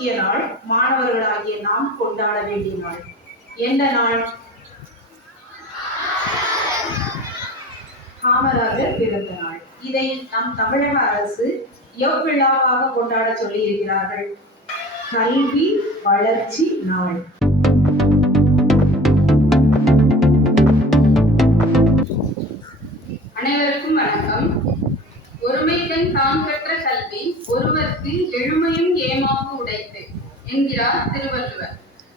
முக்கிய நாள், மாணவர்களாகிய நாம் கொண்டாட வேண்டிய நாள். எந்த நாள்? காமராஜர் பிறந்த நாள். இதை நம் தமிழக அரசு எவ்விழாவாக கொண்டாட சொல்லி இருக்கிறார்கள்? கல்வி வளர்ச்சி நாள். அனைவருக்கும் வணக்கம். ஒருமைக்கண் தாம் கற்ற கல்வி ஒருவர்க்கு எழுமையும் ஏமாப்பு உடைத்து என்கிறார் திருவள்ளுவர்.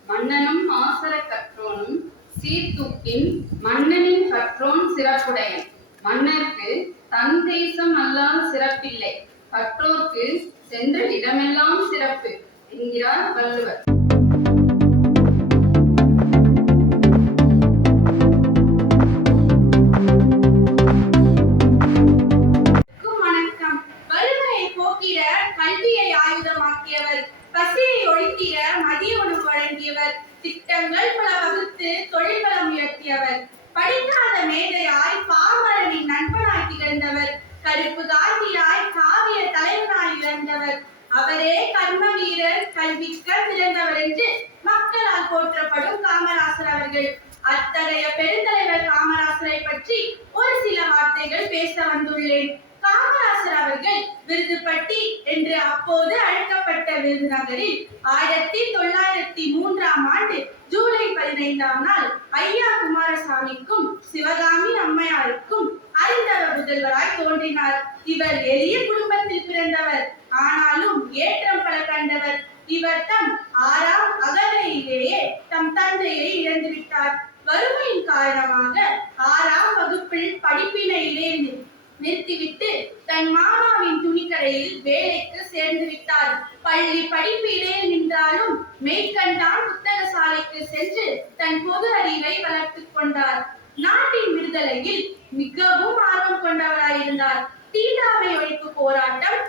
மன்னனும் ஆசர கற்றோனும் சீர்தூக்கின் மன்னனின் கற்றோன் சிறப்புடையன். மன்னர்க்கு தன் தேசம் அல்லால் சிறப்பில்லை, கற்றோர்க்கு சென்ற இடமெல்லாம் சிறப்பு என்கிறார் வள்ளுவர். கல்வியை ஆயுதமாக்கியவர், பசியை ஒழித்திட மதிய உணவு வழங்கியவர், திட்டங்கள் பல வகுத்து தொழில் வளம் உயர்த்தியவர், படிக்காத மேதையாய் பாமரனின் நண்பனாய் திகழ்ந்தவர், கருப்பு காந்தியாய் காவிய தலைவனாய் இழந்தவர், அவரே கர்ம வீரர், கல்விக்க சிறந்தவர் என்று மக்களால் போற்றப்படும் காமராசர் அவர்கள். அத்தகைய பெருந்தலைவர் காமராசரை பற்றி ஒரு சில வார்த்தைகள் பேச வந்துள்ளேன். காமராசர் அவர்கள் விருதுப்பட்டி என்று அப்போது அழைக்கப்பட்ட விருதுநகரில் 1903ஆம் ஆண்டு ஜூலை 15ஆம் நாள் ஐயா குமாரசாமிக்கும் சிவகாமி அம்மையாருக்கும் அறிந்தவ முதல்வராய் தோன்றினார். இவர் எளிய குடும்பத்தில் பிறந்தவர், ஆனாலும் ஏற்றம் பல கண்டவர். இவர் தம் 6ஆம் அகவையிலேயே தம் தந்தையை இழந்துவிட்டார். வறுமையின் காரணமாக 6ஆம் வகுப்பில் படிப்பினையிலே நிறுத்திவிட்டு தன் மாமாவின் துணிக்கடையில் வேலைக்கு சேர்ந்து விட்டார். பள்ளி படிப்பிலே நின்றாலும் மெய்கண்டான் புத்தக சாலைக்கு சென்று தன் பொது அறிவை வளர்த்துக் கொண்டார். நாட்டின் விடுதலையில் மிகவும் ஆர்வம் கொண்டவராயிருந்தார். தீண்டாமை ஒழிப்பு போராட்டம்,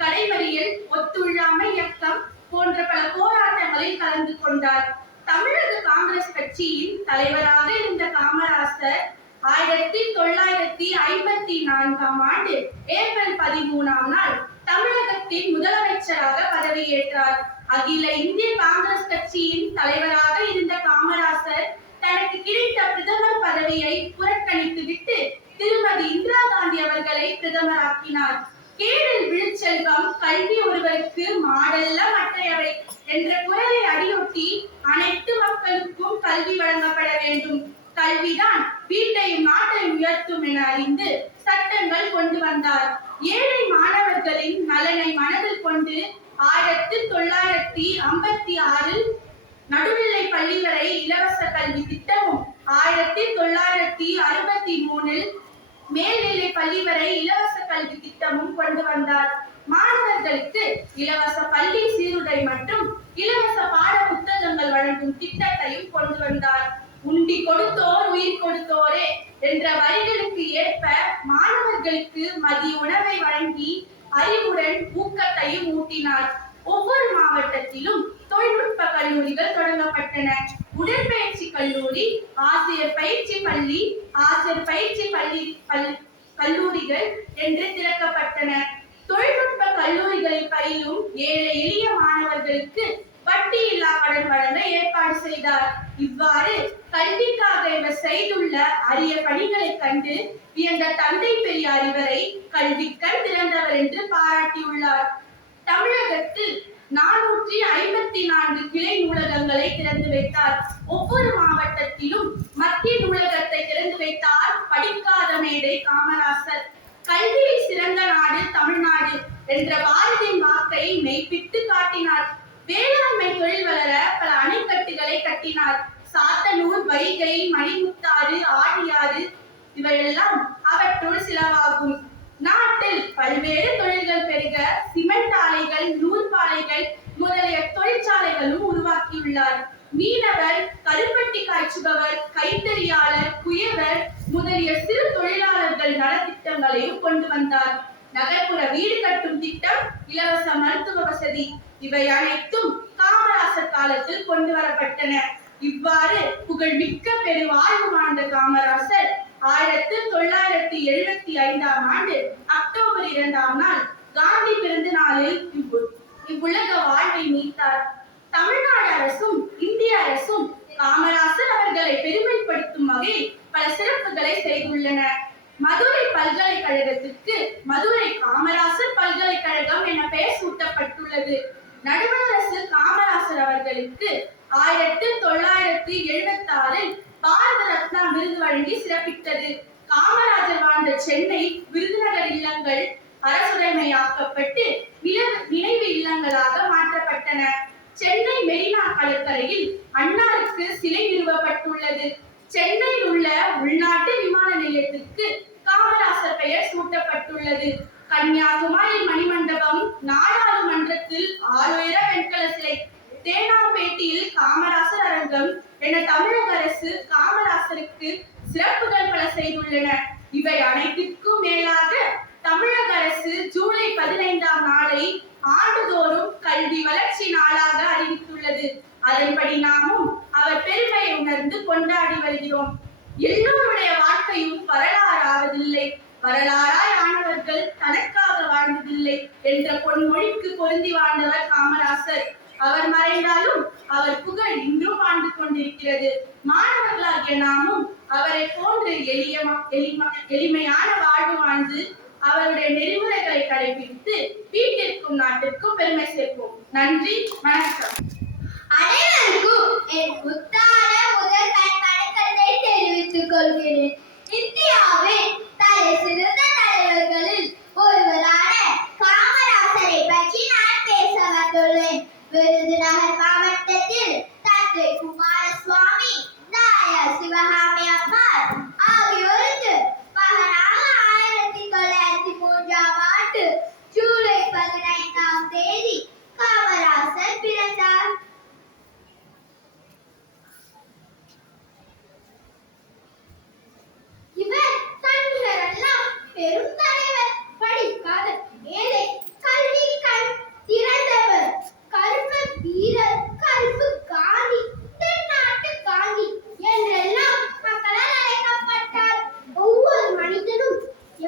கடைமறியல், ஒத்துழையாமை இயக்கம் போன்ற பல போராட்டங்களில் கலந்து கொண்டார். தமிழக காங்கிரஸ் கட்சியின் தலைவராக இருந்த காமராசர் 1954ஆம் ஆண்டு ஏப்ரல் 13ஆம் நாள் தமிழகத்தின் முதலமைச்சராக பதவியேற்றார். அகில இந்திய காங்கிரஸ் கட்சியின் தலைவராக இருந்த காமராசர் தனக்கு கிடைத்த பிரதமர் பதவியை புறக்கணித்துவிட்டு திருமதி இந்திரா காந்தி அவர்களை பிரதமராக்கினார். கேடில் விழுச்செல்வம், கல்வி ஒருவருக்கு மாடல்ல மற்றையவை என்ற குரலை அடியொட்டி அனைத்து மக்களுக்கும் கல்வி வழங்கப்பட வேண்டும், கல்விதான் வீட்டையும் நாட்டையும் உயர்த்தும் என அறிந்து சட்டங்கள் கொண்டு வந்தார். ஏழை மாணவர்களின் நலனை மனதில் கொண்டு 1956இல் நடுநிலை பள்ளி வரை இலவச கல்வி திட்டமும் 1963இல் மேல்நிலை பள்ளி வரை இலவச கல்வி திட்டமும் கொண்டு வந்தார். மாணவர்களுக்கு இலவச பள்ளி சீருடை மற்றும் இலவச பாட புத்தகங்கள் வழங்கும் திட்டத்தையும் கொண்டு வந்தார். உண்டி கொடுத்தோர் உயிர் கொடுத்தோரே என்ற வரிகளுக்கு ஏற்ப மாணவர்களுக்கு மதிய உணவை வழங்கி அறிவுடன் ஊக்கத்தையும் ஊட்டினார். ஒவ்வொரு மாவட்டத்திலும் தொழில்நுட்ப கல்லூரிகள் தொடங்கப்பட்டன. உடற்பயிற்சி கல்லூரி, ஆசிரியர் பயிற்சி பள்ளி, ஆசிரியர் பயிற்சி கல்லூரிகள் என்று திறக்கப்பட்டன. தொழில்நுட்ப கல்லூரிகளில் பயிலும் ஏழை எளிய மாணவர்களுக்கு வட்டி இல்லா கடன் வழங்க ஏற்பாடு செய்தார். இவ்வாறு கல்விக்காக இவர் செய்துள்ள அரிய பணிகளை கண்டு வியந்த தந்தை பெரியார் இவரை கல்விக்கண் திறந்தவர் என்று பாராட்டியுள்ளார். தமிழகத்தில் 454 கிளை நூலகங்களை திறந்து வைத்தார். ஒவ்வொரு மாவட்டத்திலும் மத்திய நூலகத்தை திறந்து வைத்தார் படிக்காத மேதை காமராசர். கல்வியில் சிறந்த நாடு தமிழ்நாடு என்ற பாரதியின் வாக்கை மெய்ப்பித்து காட்டினார். வேளாண்மை தொழில் வளர பல அணைக்கட்டுகளை கட்டினார். சாத்தனூர், வைகை, மணிமுத்தாறு, ஆழியாறு இவையெல்லாம் அவற்றுள் சிலவாகும். நாட்டில் பல்வேறு தொழில்கள் பெருக சிமெண்ட் ஆலைகள், நூற்பாலைகள் முதலிய தொழிற்சாலைகளும் உருவாக்கியுள்ளார். மீனவர், கருப்பட்டி காய்ச்சுபவர், கைத்தறியாளர், குயவர் முதலிய சிறு தொழிலாளர்கள் நலத்திட்டங்களையும் கொண்டு வந்தார். நகர்ப்புற வீடு கட்டும் திட்டம், இலவச மருத்துவ வசதி இவை அனைத்தும் காமராசர் காலத்தில் கொண்டு வரப்பட்டன. இவ்வாறு புகழ்மிக்க பெருவாழ்வு வாழ்ந்த காமராசர் 1975ஆம் ஆண்டு அக்டோபர் 2ஆம் நாள் காந்தி பிறந்த நாளில் இவ்வுலக வாழ்வை நீத்தார். தமிழ்நாடு அரசும் இந்திய அரசும் காமராசர் அவர்களை பெருமைப்படுத்தும் வகையில் பல சிறப்புகளை செய்துள்ளன. மதுரை பல்கலைக்கழகத்திற்கு மதுரை காமராசர் பல்கலைக்கழகம் என பெயர் சூட்டப்பட்டுள்ளது. நடுவர் அரசு காமராசர் அவர்களுக்கு 1976 பாரத ரத்னா விருது வழங்கி சிறப்பித்தது. காமராஜர் வாழ்ந்த சென்னை விருதுநகர் இல்லங்கள் அரசுடைமையாக்கப்பட்டு நினைவு இல்லங்களாக மாற்றப்பட்டன. சென்னை மெரினா கடற்கரையில் அன்னாருக்கு சிலை நிறுவப்பட்டுள்ளது. சென்னையில் உள்ள உள்நாட்டு விமான நிலையத்திற்கு காமராசர் பெயர் சூட்டப்பட்டுள்ளது. கன்னியாகுமரி மணிமண்டபம், நாடாளுமன்றத்தில் 6 உயர வெண்கல சிலை, தேனாம்பேட்டையில் காமராசர் அரங்கம் என தமிழக அரசு காமராசருக்கு சிறப்புகள் பல செய்துள்ளன. இவை அனைத்திற்கும் மேலாக தமிழக அரசு ஜூலை 15ஆம் நாளை ஆண்டுதோறும் கல்வி வளர்ச்சி நாளாக அறிவித்துள்ளது. அதன்படி நாமும் அவர் பெருமையை உணர்ந்து கொண்டாடி வருகிறோம். எல்லோருடைய வாழ்க்கையும் வரலாறாவதில்லை, வரலாறாய் ஆனவர்கள் தனக்காக வாழ்ந்ததில்லை என்ற பொன்மொழிக்கு பொருந்தி வாழ்ந்தவர் காமராசர். அவர் மறைந்தாலும் அவர் புகழ் இன்றும் வாழ்ந்து கொண்டிருக்கிறது. மாணவர்களாகிய நாமும் அவரை போன்று எளிமையான வாழ்வு வாழ்ந்து அவருடைய நெறிமுறைகளை கடைபிடித்து வீட்டிற்கும் நாட்டிற்கும் பெருமை சேர்ப்போம். நன்றி, வணக்கம். அனைவருக்கும் என் முத்தான முதல் வணக்கத்தை தெரிவித்துக் கொள்கிறேன். இந்தியாவின் தலை சிறந்த தலைவர்களில் ஒருவரான காமராசரை பற்றி நான் பேச வந்துள்ளேன். விருதுநகர் மாவட்டத்தில் தந்தை குமாரசுவாமி, தாயார் சிவகாமி அம்மாள் ஆகியோருக்கு மகனாக 1903ஆம் ஆண்டு ஜூலை 15ஆம் தேதி காமராசர் பிறந்தார். இவர் தன்னிகரெல்லாம் பெரும் தலைவர், படிக்காத ஏழை, கல்வி கண் திறந்தவர், கருப்பு வீரர், கருப்பு காந்தி, தென்னாட்டு காந்தி என்றெல்லாம் மக்களால் அழைக்கப்பட்டார். ஒவ்வொரு மனிதனும்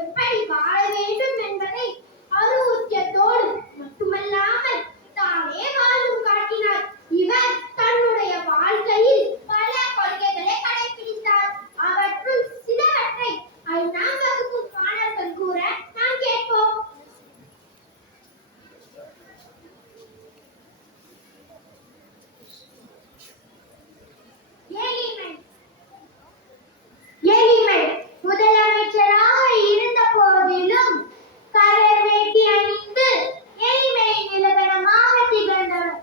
எப்படி வாழ வேண்டும் என்பதை அறிவுறுத்தியதோடு மட்டுமல்லாமல் தானே வாழ்வும் காட்டினார். இவர் தன்னுடைய வாழ்க்கையில் பல கொள்கைகளை கடைபிடித்தார். அவற்றுள் சிலவற்றை 5ஆம் வகுப்பு மாணவர்கள் கூற நாம் கேட்போம். எளிமை. முதலமைச்சராக இருந்த போதிலும் கதர் வேட்டி அணிந்து எளிமையின் இலக்கணமாக திகழ்ந்தவர்.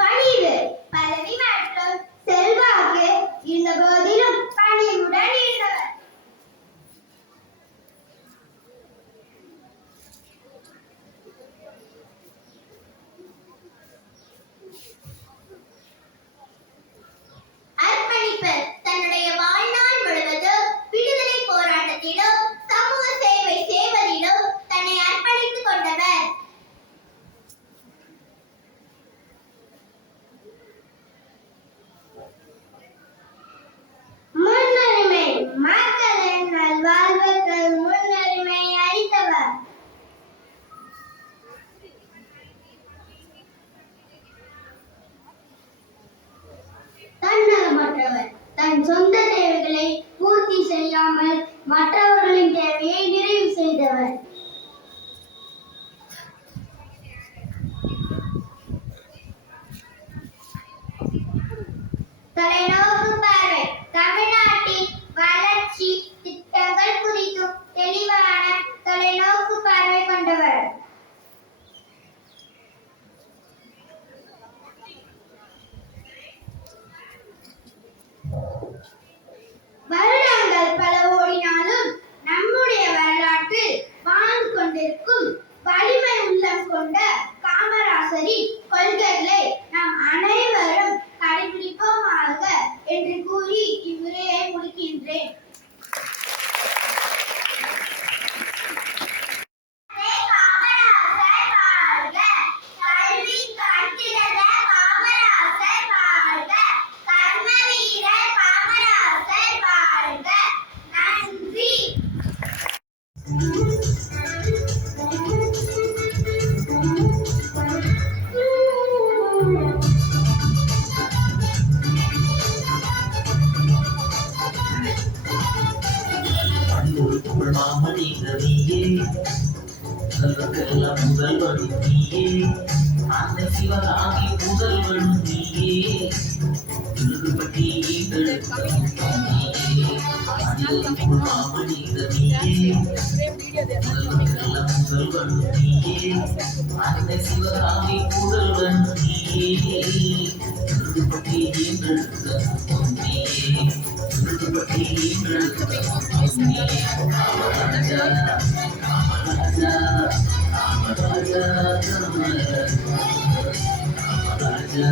பணிவு. பதவி மற்றும் செல்வாக்கு இருந்த போதிலும் பணிவுடன் இருந்தவர். அர்ப்பணிப்பு. தன்னுடைய வாழ்நாள் முழுவதும் விடுதலை போராட்டத்திலும் சமூக சேவை செய்வதிலும் தன்னை அர்ப்பணித்துக் கொண்டவர். முன்னுரிமை. மக்களின் நல்வாழ்வுக்கு முன்னுரிமை அளித்தவர். தன்னலமற்றவர். தன் சொந்த தேவைகளை பூர்த்தி செய்யாமல் மற்றவர்களின் தேவையை நிறைவு செய்தவர். தொலைநோக்கு பார்வை. தமிழ்நாட்டின் வளர்ச்சி திட்டங்கள் குறித்தும் தெளிவான தொலைநோக்கு பார்வை கொண்டவர். வருடங்கள் பல ஓடினாலும் நம்முடைய வரலாற்றில் வாழ்ந்து கொண்டிருக்கும் வலிமை உள்ளம் கொண்ட காமராசரின் கொள்கைகளை நாம் அனைவரும் கடைபிடிப்போமாக என்று பண்டொரு புகழ் மாமணிந்த நீயே செல்வர்க்கெல்லாம் முதல்வனும் நீயே அன்னை சிவகாமி முதல்வனும் நீயே திருப்பட்டி நீயே அண்டொரு புகழ் மாமணிந்த நீயே செல்வர்க்கெல்லாம் முதல்வனும் நீயே அன்னை சிவகாமி முதல்வனும் நீயே திருப்பட்டி நீயே திருப்பட்டி நீயே ராமராஜா ராமராஜா ராமராஜா ராமராஜா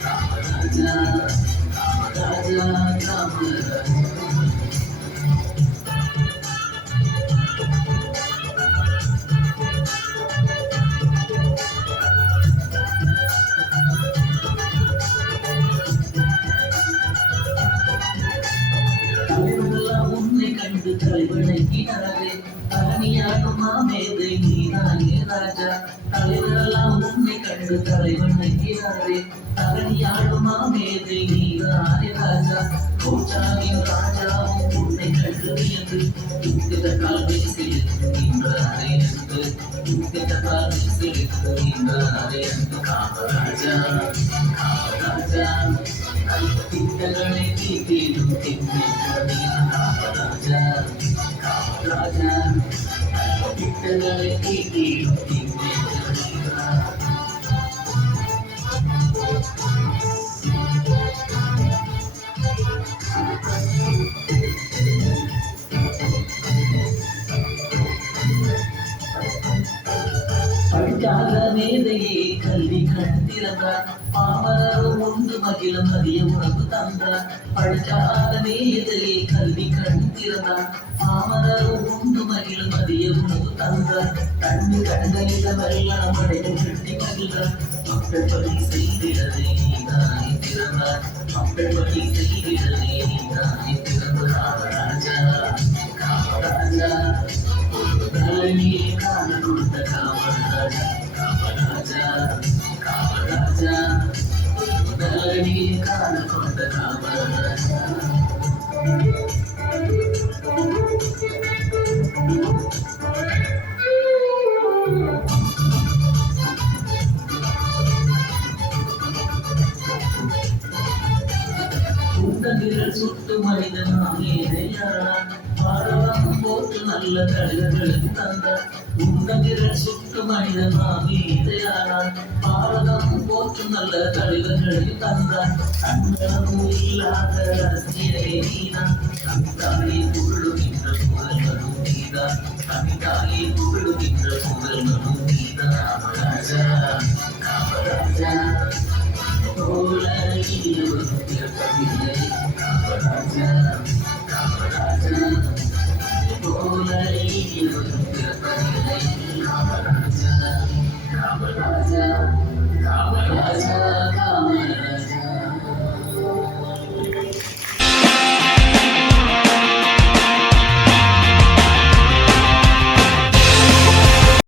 ராமராஜா ராமராஜா ராமராஜா தலைவரெல்லாம் உன்னை கண்டு தலைவணங்கினாரே தரணியாடும் மாமேதை நீதானே ராஜா தலைவரெல்லாம் உன்னை கண்டு தலைவணங்கினாரே தரணியாடும் மாமேதை நீதானே ராஜா கோச்சாவின் ராஜாவும் உன்னை கண்டு வியந்து துக்கித கால்வை செலுத்து நின்றாரே என்று துக்கித கால்வை செலுத்து நின்றாரே என்று காமராஜா காமராஜா கல்பத்திட்டங்களை தீர்த்திடும் காமராஜா காமராஜா கல்பத்திட்டங்களை தீர்த்திடும் படிக்காத மேதையே கல்வி கண் திறந்தார் பாமரரும் உண்டு மகிழ மதிய உணவு தந்தார் படிக்காத மேதையே கல்வி கண் திறந்தார் பாமரரும் உண்டு மகிழ மதிய உணவு தந்தார் கண்ணு கண்களிடமெல்லாம் அடைந்து கட்டி மகிழ்ந்தார் மக்கள் பணி செய்திடவே நீதானே திறந்தார் மக்கள் பணி செய்திடவே நீதானே திறந்த காமராஜா காமராஜா நீயே காண கொடுத்த காமராஜா காமராஜா காமராஜா நீயே காண கொடுத்த காமராஜா உண்டகிரல் சுட்டு மனிதனாமே பாரதம் போட்டு நல்ல தலைவர்களுக்கு தந்தார் உண்டகிரல் சுட்டு மனிதனாமே இதையானார் பாரதம் போட்டு நல்ல தலைவர்களுக்கு தந்தார் கண்களமும் இல்லாத அரசியலே நீதான் கவிதாயே புகழுகின்ற புகழ்களும் நீதான் கவிதாயே புகழுகின்ற புகழ்களும் நீதான் காமராஜா காமராஜா போல இனியவரும் பிறக்கவில்லை காமராஜா காமராஜா போல இனியவரும் பிறக்கவில்லை காமராஜா